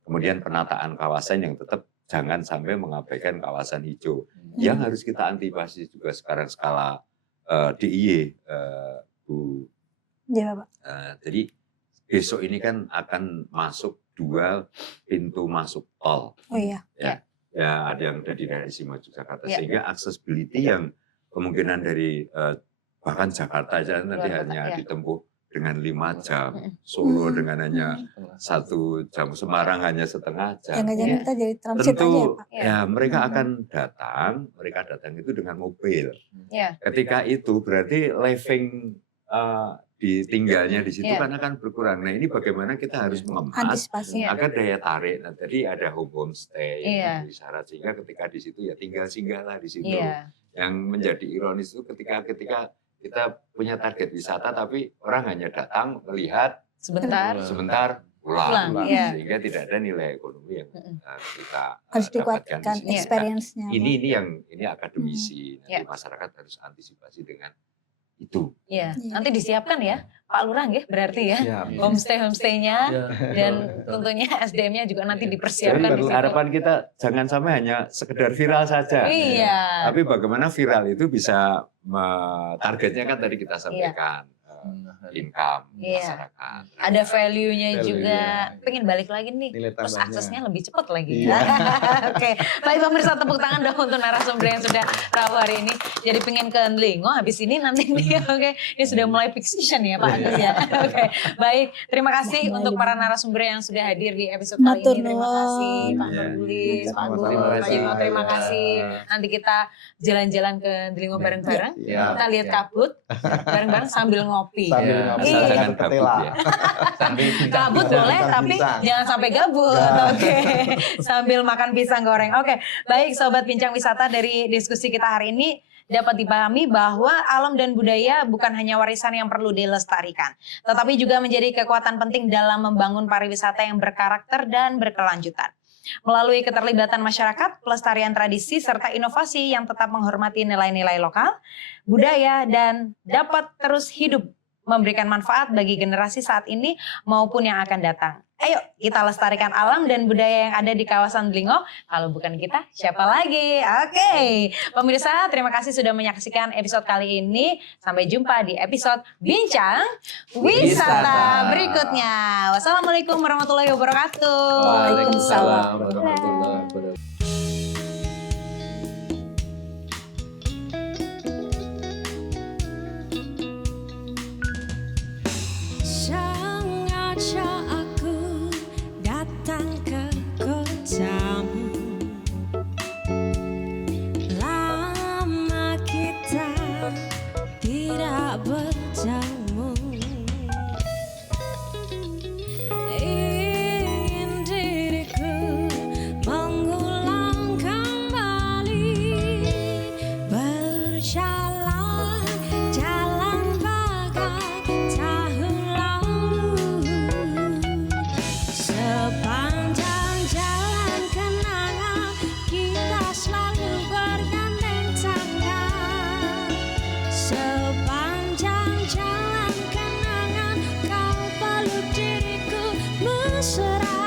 kemudian penataan kawasan yang tetap jangan sampai mengabaikan kawasan hijau. Yang harus kita antisipasi juga sekarang skala DIY, Bu. Iya, Bapak. Jadi besok ini kan akan masuk 2 pintu masuk tol. Oh iya. Ya, ada yang dari daerah istimewa Yogyakarta, Ya. sehingga accessibility yang kemungkinan dari bahkan Jakarta aja nanti Luar kota, hanya ya. ditempuh dengan 5 jam, Solo dengan hanya 1 jam, Semarang hanya setengah jam. Ya nggak jadi Ya. kita jadi transit aja ya, Tentu Pak. Ya. ya mereka akan datang itu dengan mobil. Ya. Ketika itu berarti living ditinggalnya di situ Ya. kan akan berkurang. Nah ini bagaimana kita harus mengemas Antisipasi. Iya. agar daya tarik. Nah tadi ada homestay yang Iya. menjadi syarat, sehingga ketika di situ ya tinggal singgahlah di situ. Iya. Yang menjadi ironis itu ketika kita punya target wisata tapi orang hanya datang melihat Sebentar. pulang. Pulang, iya. Sehingga tidak ada nilai ekonomi yang kita Harus dapatkan di dikuatkan situ. experience-nya. Ini akademisi. Nanti Ya. masyarakat harus antisipasi dengan itu. Iya. Iya. Nanti disiapkan ya Pak Lurah ya berarti ya. Siap. Homestay-nya Ya. dan tentunya SDM-nya juga nanti dipersiapkan di Jadi situ. harapan kita jangan sampai hanya sekedar viral saja. Iya. Tapi bagaimana viral itu bisa targetnya kan tadi kita sampaikan income Iya. masyarakat. Ada value-nya Value, juga. iya. Pengen balik lagi nih. Nilai Terus tambahnya. aksesnya lebih cepat lagi. Iya. Oke, baik pemirsa, tepuk tangan dong untuk narasumber yang sudah rawuh hari ini. Jadi pengen ke Ndlingo habis ini nanti nih. Oke, ini sudah mulai peak season ya Pak Agus ya. Oke, baik. Terima kasih untuk para narasumber yang sudah hadir di episode kali Matur ini. Terima kasih nuwun. Pak Iya. Nurbulis, Pak Sama-sama. Guru, Terima Pak kasih. Jino. Terima kasih. Nanti kita jalan-jalan ke Ndlingo bareng-bareng. Iya. Kita lihat Iya. kabut bareng-bareng sambil ngopi. Sambil Iya. ngopi, Iya. jangan Jangan kabut ketela. ya. Sambil Kabut Pisang, boleh, pisang, tapi pisang. jangan sampai gabut. Ya. Oke, sambil makan pisang goreng. Oke, baik Sobat Bincang Wisata, dari diskusi kita hari ini dapat dipahami bahwa alam dan budaya bukan hanya warisan yang perlu dilestarikan, tetapi juga menjadi kekuatan penting dalam membangun pariwisata yang berkarakter dan berkelanjutan. Melalui keterlibatan masyarakat, pelestarian tradisi, serta inovasi yang tetap menghormati nilai-nilai lokal, budaya, dan dapat terus hidup memberikan manfaat bagi generasi saat ini maupun yang akan datang. Ayo kita lestarikan alam dan budaya yang ada di kawasan Ndlingo. Kalau bukan kita, siapa lagi? Oke, pemirsa, terima kasih sudah menyaksikan episode kali ini. Sampai jumpa di episode Bincang Wisata berikutnya. Wassalamualaikum warahmatullahi wabarakatuh. Waalaikumsalam warahmatullahi wabarakatuh. Sengaja aku datang ke kotamu. Lama kita tidak bertemu. Ingin diriku mengulang kembali, berjalan jalan bagai tahun lalu. Sepanjang jalan kenangan kita selalu bergandeng tangan. Sepanjang jalan kenangan kau peluk diriku mesra.